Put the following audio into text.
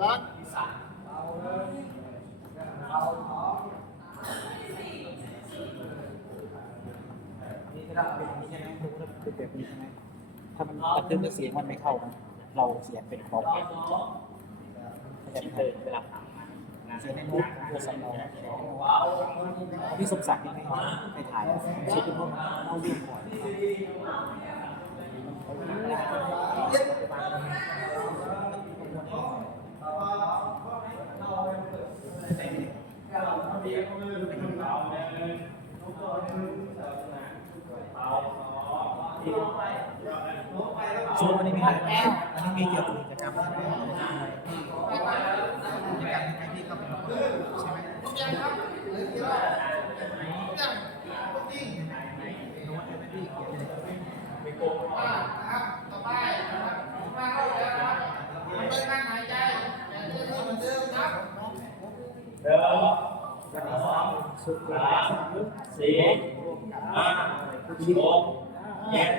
กัสนี่ถ้าเป็นนี้ใช่ไหมดูถ้าเป็นแบบนี้ใช่ไหมถ้ามันกระตุ้นแล้วเสียงมันไม่เข้านะเราเสียงเป็นของเข้าใจไหมครับเวลาเสียงในโน้ตตัวสำรองพี่สมศักดิ์ยังไม่ไม่ถ่ายเช็คดูว่ามันเอาเรื่องก่อน ช่วงวันนี้มีอะไรอันนี้มีเกี่ยวกับกิจกรรมใช่ไหมกิจกรรมยังไงพี่ก็เป็นใช่ไหมทุกอย่างครับเหลือเดียว องสามสี่ห้าหกเจ็ด